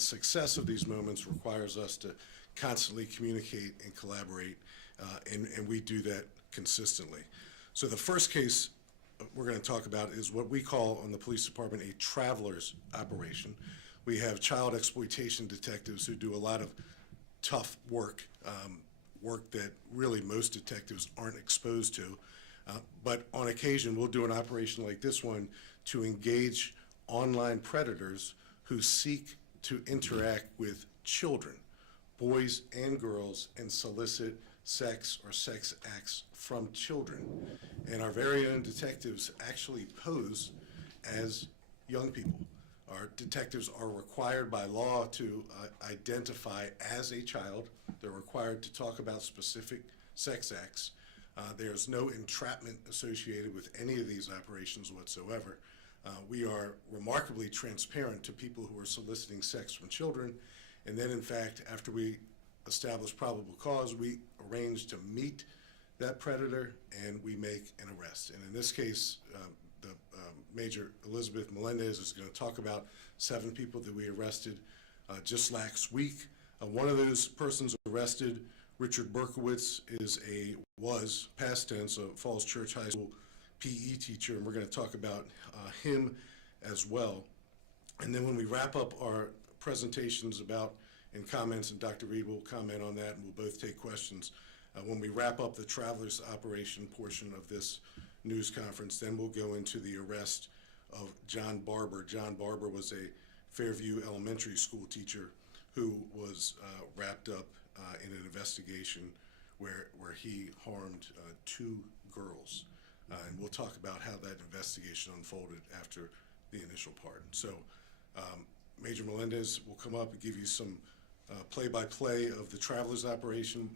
success of these moments requires us to constantly communicate and collaborate, and we do that consistently. So the first case we're going to talk about is what we call in the police department a traveler's operation. We have child exploitation detectives who do a lot of tough work, work that really most detectives aren't exposed to. But on occasion, we'll do an operation like this one to engage online predators who seek to interact with children, boys and girls, and solicit sex or sex acts from children. And our very own detectives actually pose as young people. Our detectives are required by law to identify as a child. They're required to talk about specific sex acts. There's no entrapment associated with any of these operations whatsoever. We are remarkably transparent to people who are soliciting sex from children. And then, in fact, after we establish probable cause, we arrange to meet that predator and we make an arrest. And in this case, Major Elizabeth Melendez is going to talk about 7 people that we arrested just last week. One of those persons arrested, Richard Burwitz, was past tense, a Falls Church High School PE teacher, and we're going to talk about him as well. And then when we wrap up our presentations and comments, and Dr. Reed will comment on that, and we'll both take questions. When we wrap up the traveler's operation portion of this news conference, then we'll go into the arrest of John Barber. John Barber was a Fairview Elementary School teacher who was wrapped up in an investigation where he harmed 2 girls. And we'll talk about how that investigation unfolded after the initial part. So Major Melendez will come up and give you some play-by-play of the traveler's operation,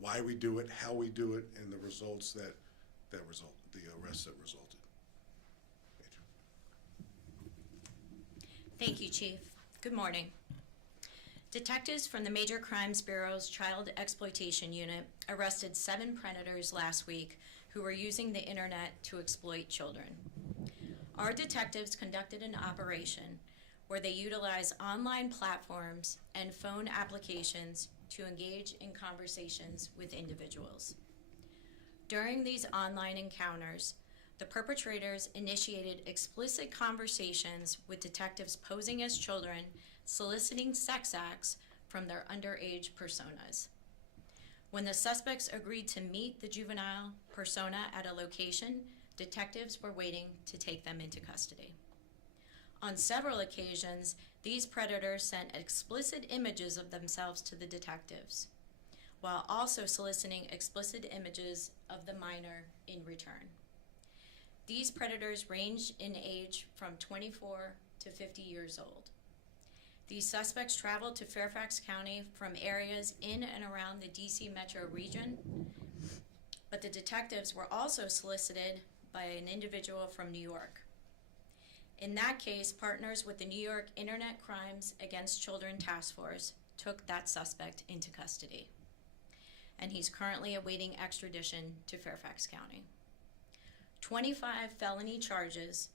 why we do it, how we do it, and the results the arrests that resulted. Major. Thank you, Chief. Good morning. Detectives from the Major Crimes Bureau's Child Exploitation Unit arrested 7 predators last week who were using the internet to exploit children. Our detectives conducted an operation where they utilized online platforms and phone applications to engage in conversations with individuals. During these online encounters, the perpetrators initiated explicit conversations with detectives posing as children, soliciting sex acts from their underage personas. When the suspects agreed to meet the juvenile persona at a location, detectives were waiting to take them into custody. On several occasions, these predators sent explicit images of themselves to the detectives, while also soliciting explicit images of the minor in return. These predators ranged in age from 24 to 50 years old. These suspects traveled to Fairfax County from areas in and around the DC metro region, but the detectives were also solicited by an individual from New York. In that case, partners with the New York Internet Crimes Against Children Task Force took that suspect into custody, and he's currently awaiting extradition to Fairfax County. 25 felony charges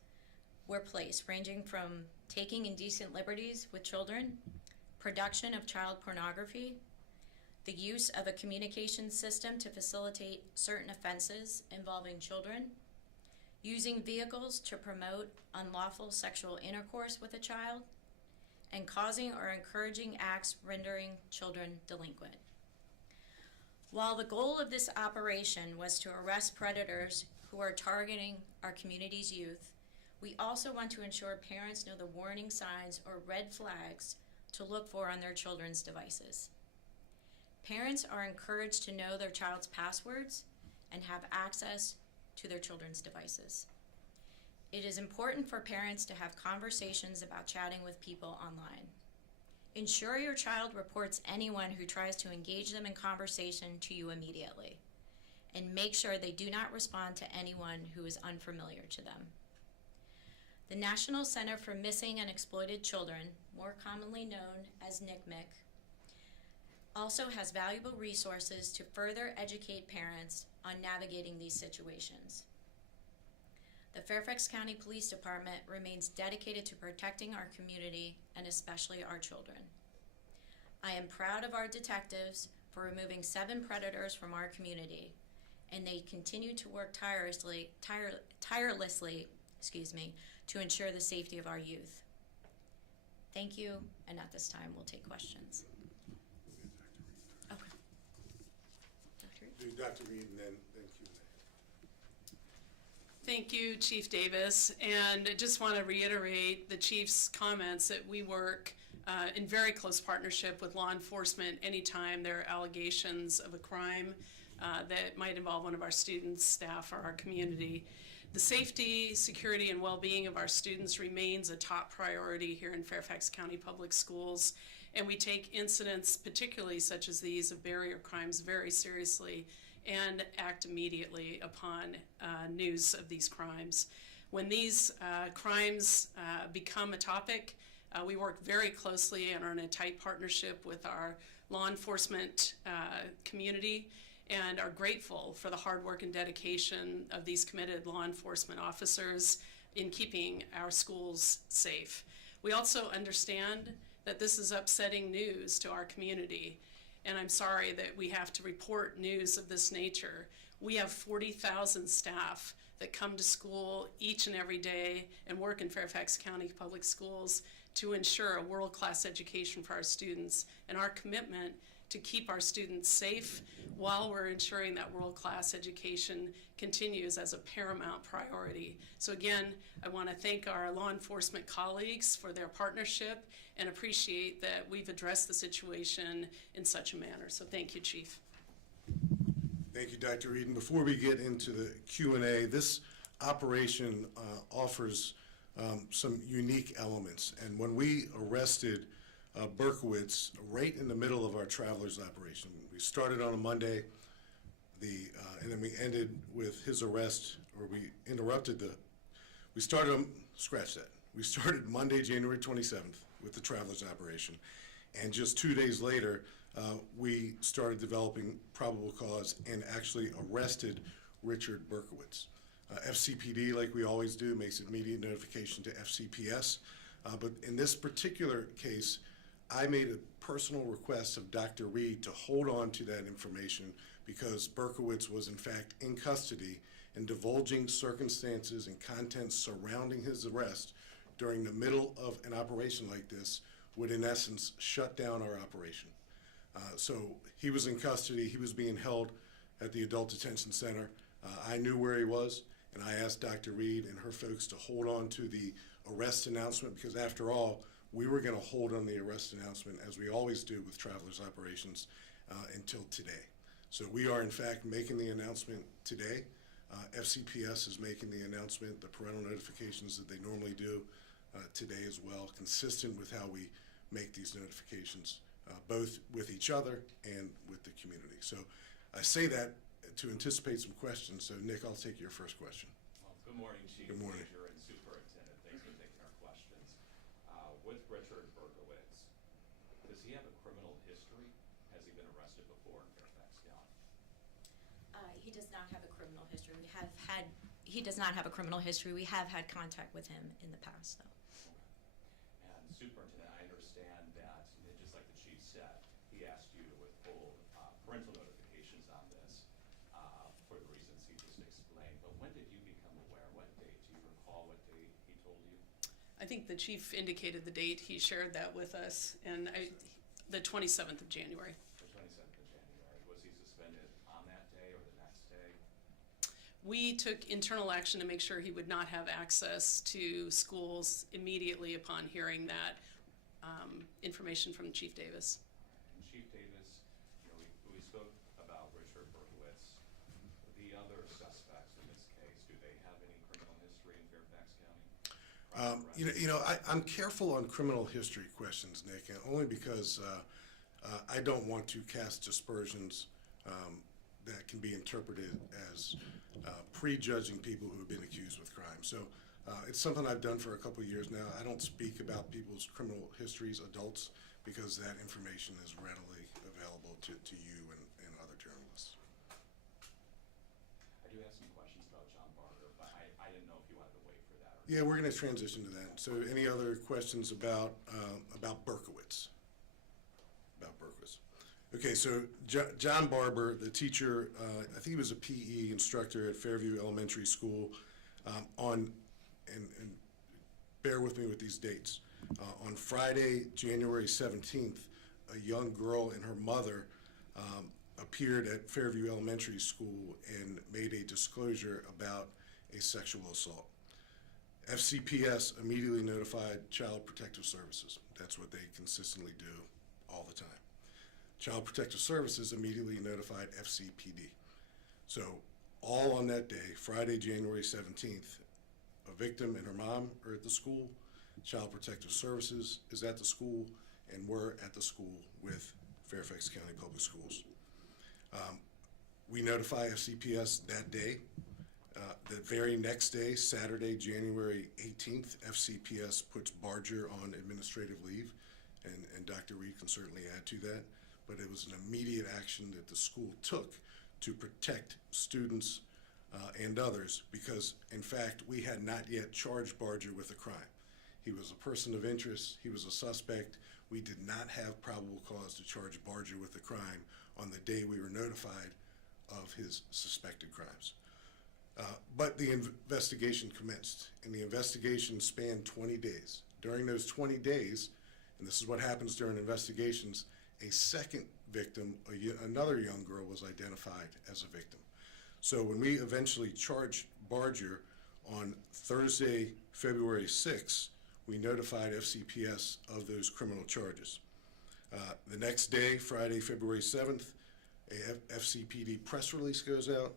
were placed, ranging from taking indecent liberties with children, production of child pornography, the use of a communication system to facilitate certain offenses involving children, using vehicles to promote unlawful sexual intercourse with a child, and causing or encouraging acts rendering children delinquent. While the goal of this operation was to arrest predators who are targeting our community's youth, we also want to ensure parents know the warning signs or red flags to look for on their children's devices. Parents are encouraged to know their child's passwords and have access to their children's devices. It is important for parents to have conversations about chatting with people online. Ensure your child reports anyone who tries to engage them in conversation to you immediately, and make sure they do not respond to anyone who is unfamiliar to them. The National Center for Missing and Exploited Children, more commonly known as NCMEC, also has valuable resources to further educate parents on navigating these situations. The Fairfax County Police Department remains dedicated to protecting our community and especially our children. I am proud of our detectives for removing 7 predators from our community, and they continue to work tirelessly, to ensure the safety of our youth. Thank you, and at this time, we'll take questions. Okay. Dr. Reed? Do Dr. Reed and then Q&A. Thank you, Chief Davis, and I just want to reiterate the Chief's comments that we work in very close partnership with law enforcement anytime there are allegations of a crime that might involve one of our students, staff, or our community. The safety, security, and well-being of our students remains a top priority here in Fairfax County Public Schools, and we take incidents, particularly such as these of barrier crimes, very seriously and act immediately upon news of these crimes. When these crimes become a topic, we work very closely and are in a tight partnership with our law enforcement community, and are grateful for the hard work and dedication of these committed law enforcement officers in keeping our schools safe. We also understand that this is upsetting news to our community, and I'm sorry that we have to report news of this nature. We have 40,000 staff that come to school each and every day and work in Fairfax County Public Schools to ensure a world-class education for our students, and our commitment to keep our students safe while we're ensuring that world-class education continues as a paramount priority. So again, I want to thank our law enforcement colleagues for their partnership and appreciate that we've addressed the situation in such a manner. So thank you, Chief. Thank you, Dr. Reed. And before we get into the Q&A, this operation offers some unique elements. And when we arrested Burwitz right in the middle of our travelers operation, we started on a Monday, and then we ended with his arrest, or we started Monday, January 27th with the travelers operation. And just 2 days later, we started developing probable cause and actually arrested Richard Burwitz. FCPD, like we always do, makes immediate notification to FCPS. But in this particular case, I made a personal request of Dr. Reed to hold on to that information because Burwitz was in fact in custody, and divulging circumstances and contents surrounding his arrest during the middle of an operation like this would in essence shut down our operation. So he was in custody, he was being held at the Adult Detention Center. I knew where he was, and I asked Dr. Reed and her folks to hold on to the arrest announcement because after all, we were going to hold on the arrest announcement, as we always do with travelers operations, until today. So we are in fact making the announcement today. FCPS is making the announcement, the parental notifications that they normally do today as well, consistent with how we make these notifications, both with each other and with the community. So I say that to anticipate some questions. So Nick, I'll take your first question. Well, good morning, Chief. Good morning. Major and Superintendent. Thanks for taking our questions. With Richard Burwitz, does he have a criminal history? Has he been arrested before in Fairfax County? He does not have a criminal history. He does not have a criminal history. We have had contact with him in the past, though. Okay. And Superintendent, I understand that, just like the Chief said, he asked you to withhold parental notifications on this for the reasons he just explained. But when did you become aware? What date? Do you recall what date he told you? I think the Chief indicated the date. He shared that with us, and the 27th of January. The 27th of January. Was he suspended on that day or the next day? We took internal action to make sure he would not have access to schools immediately upon hearing that information from Chief Davis. And Chief Davis, we spoke about Richard Burwitz. The other suspects in this case, do they have any criminal history in Fairfax County? I'm careful on criminal history questions, Nick, and only because I don't want to cast aspersions that can be interpreted as prejudging people who have been accused with crime. So it's something I've done for a couple of years now. I don't speak about people's criminal histories, adults, because that information is readily available to you and other journalists. I do have some questions about John Barger, but I didn't know if you wanted to Yeah, we're going to transition to that. So any other questions about Burwitz? About Burwitz. Okay, so John Barber, the teacher, I think he was a PE instructor at Fairview Elementary School, and bear with me with these dates. On Friday, January 17th, a young girl and her mother appeared at Fairview Elementary School and made a disclosure about a sexual assault. FCPS immediately notified Child Protective Services. That's what they consistently do all the time. Child Protective Services immediately notified FCPD. So all on that day, Friday, January 17th, a victim and her mom are at the school, Child Protective Services is at the school, and we're at the school with Fairfax County Public Schools. We notify FCPS that day. The very next day, Saturday, January 18th, FCPS puts Barger on administrative leave, and Dr. Reed can certainly add to that, but it was an immediate action that the school took to protect students and others because, in fact, we had not yet charged Barger with a crime. He was a person of interest. He was a suspect. We did not have probable cause to charge Barger with a crime on the day we were notified of his suspected crimes. But the investigation commenced, and the investigation spanned 20 days. During those 20 days, and this is what happens during investigations, a second victim, another young girl, was identified as a victim. So when we eventually charged Barger on Thursday, February 6th, we notified FCPS of those criminal charges. The next day, Friday, February 7th, a FCPD press release goes out,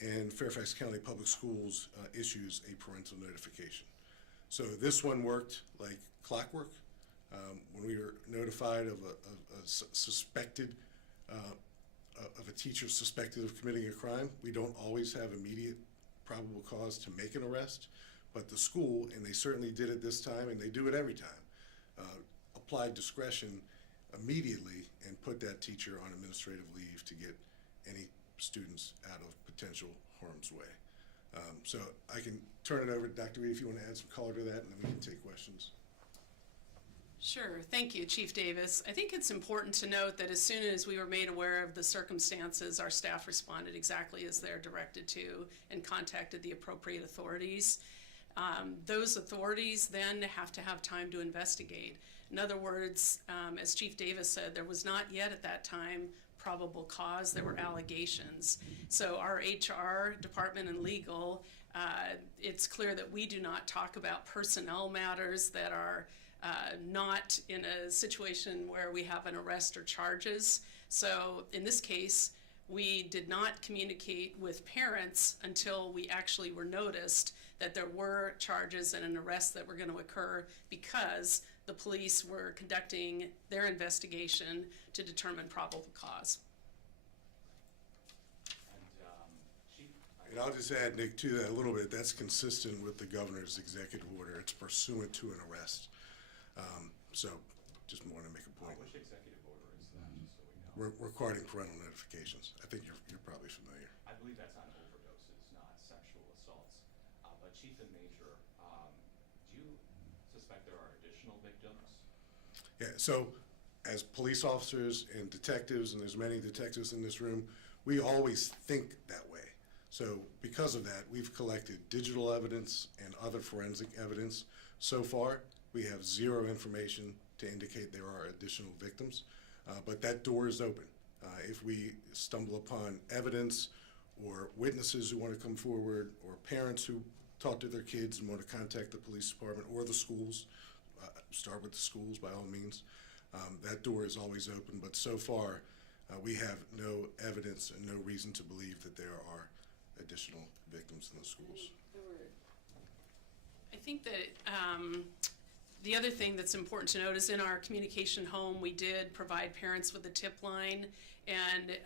and Fairfax County Public Schools issues a parental notification. So this one worked like clockwork. When we were notified of a suspected, of a teacher suspected of committing a crime, we don't always have immediate probable cause to make an arrest, but the school, and they certainly did it this time, and they do it every time, applied discretion immediately and put that teacher on administrative leave to get any students out of potential harm's way. So I can turn it over to Dr. Reed if you want to add some color to that, and then we can take questions. Sure. Thank you, Chief Davis. I think it's important to note that as soon as we were made aware of the circumstances, our staff responded exactly as they're directed to and contacted the appropriate authorities. Those authorities then have to have time to investigate. In other words, as Chief Davis said, there was not yet at that time probable cause, there were allegations. So our HR department and legal, it's clear that we do not talk about personnel matters that are not in a situation where we have an arrest or charges. So in this case, we did not communicate with parents until we actually were noticed that there were charges and an arrest that were going to occur because the police were conducting their investigation to determine probable cause. And I'll just add, Nick, to that a little bit. That's consistent with the governor's executive order. It's pursuant to an arrest. So just want to make a point. Which executive order is that, just so we know? Regarding parental notifications. I think you're probably familiar. I believe that's on overdoses, not sexual assaults. But Chief and Major, do you suspect there are additional victims? Yeah, so as police officers and detectives, and there's many detectives in this room, we always think that way. So because of that, we've collected digital evidence and other forensic evidence. So far, we have zero information to indicate there are additional victims, but that door is open. If we stumble upon evidence or witnesses who want to come forward or parents who talk to their kids and want to contact the police department or the schools, start with the schools by all means, that door is always open. But so far, we have no evidence and no reason to believe that there are additional victims in the schools. I think that the other thing that's important to note is in our communication home, we did provide parents with a tip line and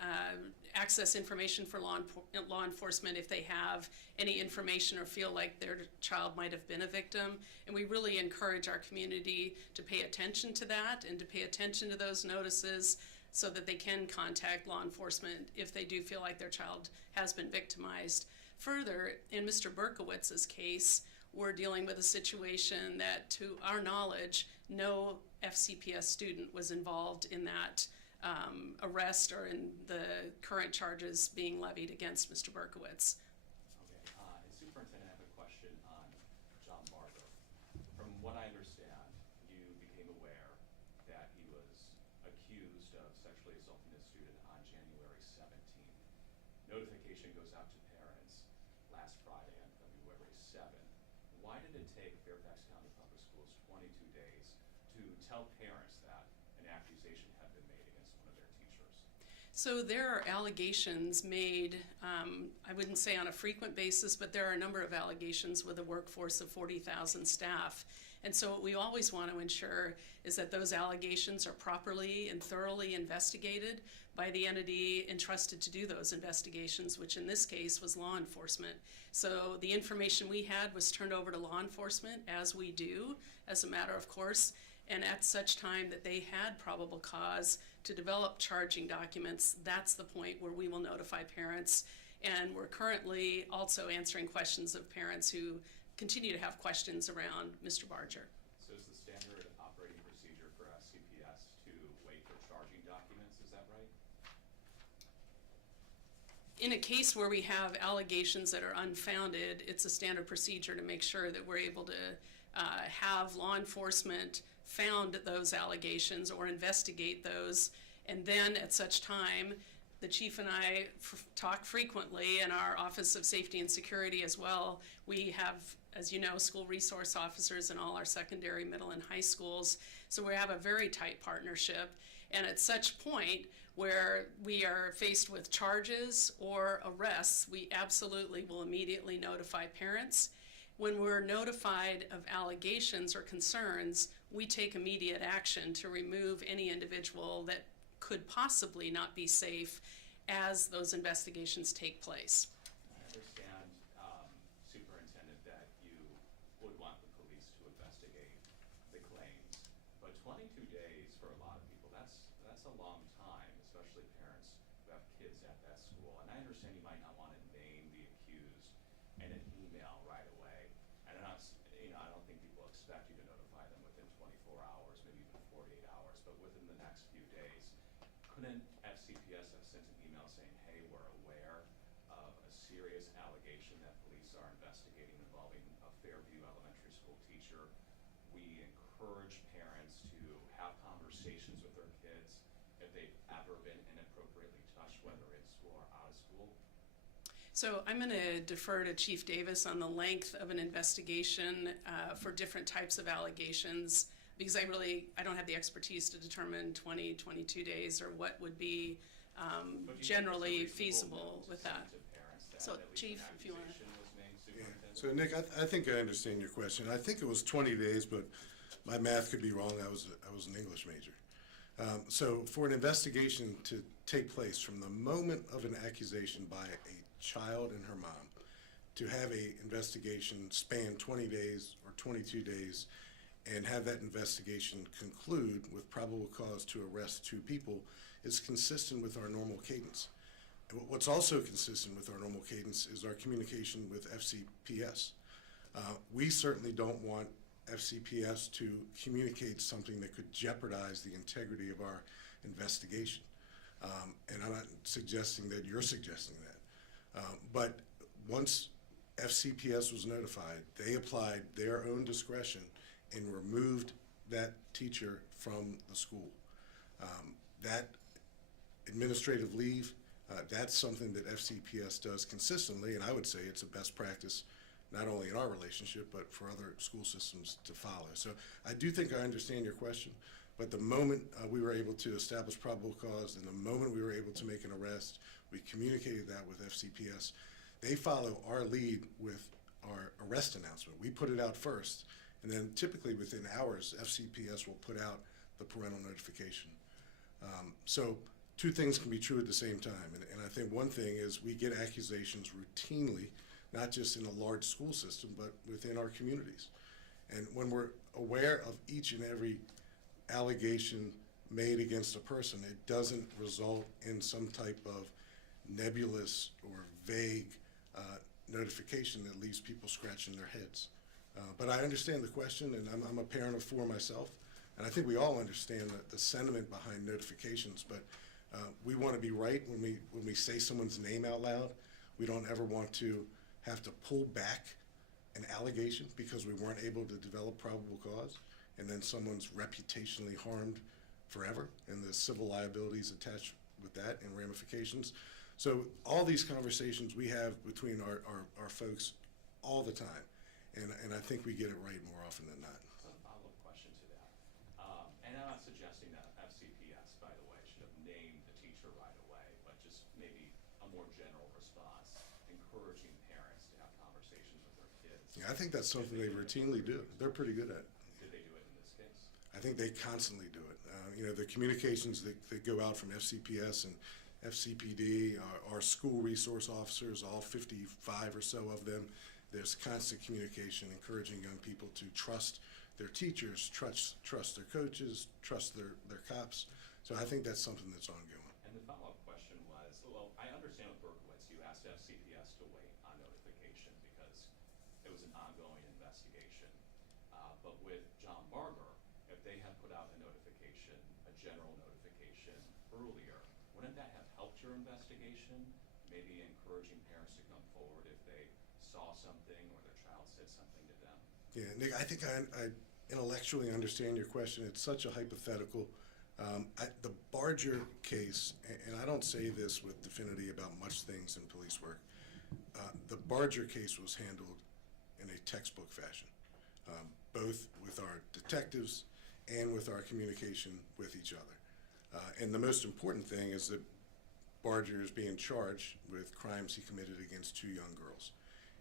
access information for law enforcement if they have any information or feel like their child might have been a victim. And we really encourage our community to pay attention to that and to pay attention to those notices so that they can contact law enforcement if they do feel like their child has been victimized. Further, in Mr. Burkowitz's case, we're dealing with a situation that, to our knowledge, no FCPS student was involved in that arrest or in the current charges being levied against Mr. Burwitz. Okay, and Superintendent, I have a question on John Barger. From what I understand, you became aware that he was accused of sexually assaulting a student on January 17th. Notification goes out to parents last Friday on February 7th. Why did it take Fairfax County Public Schools 22 days to tell parents that an accusation had been made against one of their teachers? So there are allegations made, I wouldn't say on a frequent basis, but there are a number of allegations with a workforce of 40,000 staff. And so what we always want to ensure is that those allegations are properly and thoroughly investigated by the entity entrusted to do those investigations, which in this case was law enforcement. So the information we had was turned over to law enforcement, as we do, as a matter of course, and at such time that they had probable cause to develop charging documents, that's the point where we will notify parents. And we're currently also answering questions of parents who continue to have questions around Mr. Barger. So is the standard operating procedure for FCPS to wait for charging documents, is that right? In a case where we have allegations that are unfounded, it's a standard procedure to make sure that we're able to have law enforcement found those allegations or investigate those, and then at such time, the chief and I talk frequently, and our Office of Safety and Security as well. We have, as you know, school resource officers in all our secondary, middle, and high schools, so we have a very tight partnership, and at such point where we are faced with charges or arrests, we absolutely will immediately notify parents. When we're notified of allegations or concerns, we take immediate action to remove any individual that could possibly not be safe as those investigations take place. I understand, Superintendent, that you would want the police to investigate the claims, but 22 days for a lot of people, that's a long time, especially parents who have kids at that school. And I understand you might not want to name the accused in an email right away. And I'm not, I don't think people expect you to notify them within 24 hours, maybe even 48 hours, but within the next few days. Couldn't FCPS have sent an email saying, hey, we're aware of a serious allegation that police are investigating involving a Fairview Elementary School teacher? We encourage parents to have conversations with their kids if they've ever been inappropriately touched, whether in school or out of school. So I'm going to defer to Chief Davis on the length of an investigation for different types of allegations, because I don't have the expertise to determine 20, 22 days or what would be generally feasible with that. So, Chief, if you want to. So Nick, I think I understand your question. I think it was 20 days, but my math could be wrong. I was an English major. So for an investigation to take place from the moment of an accusation by a child and her mom, to have a investigation span 20 days or 22 days and have that investigation conclude with probable cause to arrest 2 people is consistent with our normal cadence. And what's also consistent with our normal cadence is our communication with FCPS. We certainly don't want FCPS to communicate something that could jeopardize the integrity of our investigation. And I'm not suggesting that you're suggesting that. But once FCPS was notified, they applied their own discretion and removed that teacher from the school. That administrative leave, that's something that FCPS does consistently, and I would say it's a best practice not only in our relationship, but for other school systems to follow. So I do think I understand your question, but the moment we were able to establish probable cause and the moment we were able to make an arrest, we communicated that with FCPS. They follow our lead with our arrest announcement. We put it out first, and then typically within hours, FCPS will put out the parental notification. So 2 things can be true at the same time, and I think one thing is we get accusations routinely, not just in a large school system, but within our communities. And when we're aware of each and every allegation made against a person, it doesn't result in some type of nebulous or vague notification that leaves people scratching their heads. But I understand the question, and I'm a parent of 4 myself, and I think we all understand the sentiment behind notifications, but we want to be right when we say someone's name out loud. We don't ever want to have to pull back an allegation because we weren't able to develop probable cause, and then someone's reputationally harmed forever, and the civil liabilities attached with that and ramifications. So all these conversations we have between our folks all the time, and I think we get it right more often than not. A follow-up question to that. And I'm not suggesting that FCPS, by the way, should have named the teacher right away, but just maybe a more general response, encouraging parents to have conversations with their kids. Yeah, I think that's something they routinely do. They're pretty good at it. Did they do it in this case? I think they constantly do it. The communications that go out from FCPS and FCPD, our school resource officers, all 55 or so of them, there's constant communication encouraging young people to trust their teachers, trust their coaches, trust their cops. So I think that's something that's ongoing. And the follow-up question was, well, I understand with Burwitz, you asked FCPS to wait on notification because it was an ongoing investigation. But with John Barger, if they had put out a notification, a general notification earlier, wouldn't that have helped your investigation? Maybe encouraging parents to come forward if they saw something or their child said something to them? Yeah, Nick, I think I intellectually understand your question. It's such a hypothetical. The Barger case, and I don't say this with definity about much things in police work, the Barger case was handled in a textbook fashion, both with our detectives and with our communication with each other. And the most important thing is that Barger is being charged with crimes he committed against 2 young girls.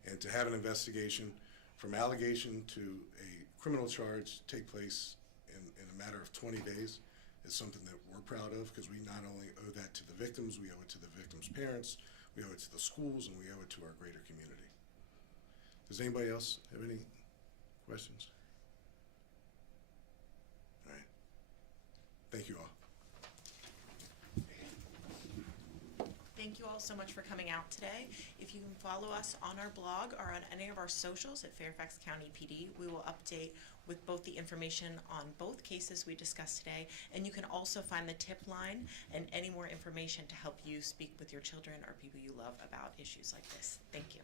And to have an investigation from allegation to a criminal charge take place in a matter of 20 days is something that we're proud of, because we not only owe that to the victims, we owe it to the victims' parents, we owe it to the schools, and we owe it to our greater community. Does anybody else have any questions? All right. Thank you all. Thank you all so much for coming out today. If you can follow us on our blog or on any of our socials at Fairfax County PD, we will update with both the information on both cases we discussed today, and you can also find the tip line and any more information to help you speak with your children or people you love about issues like this. Thank you.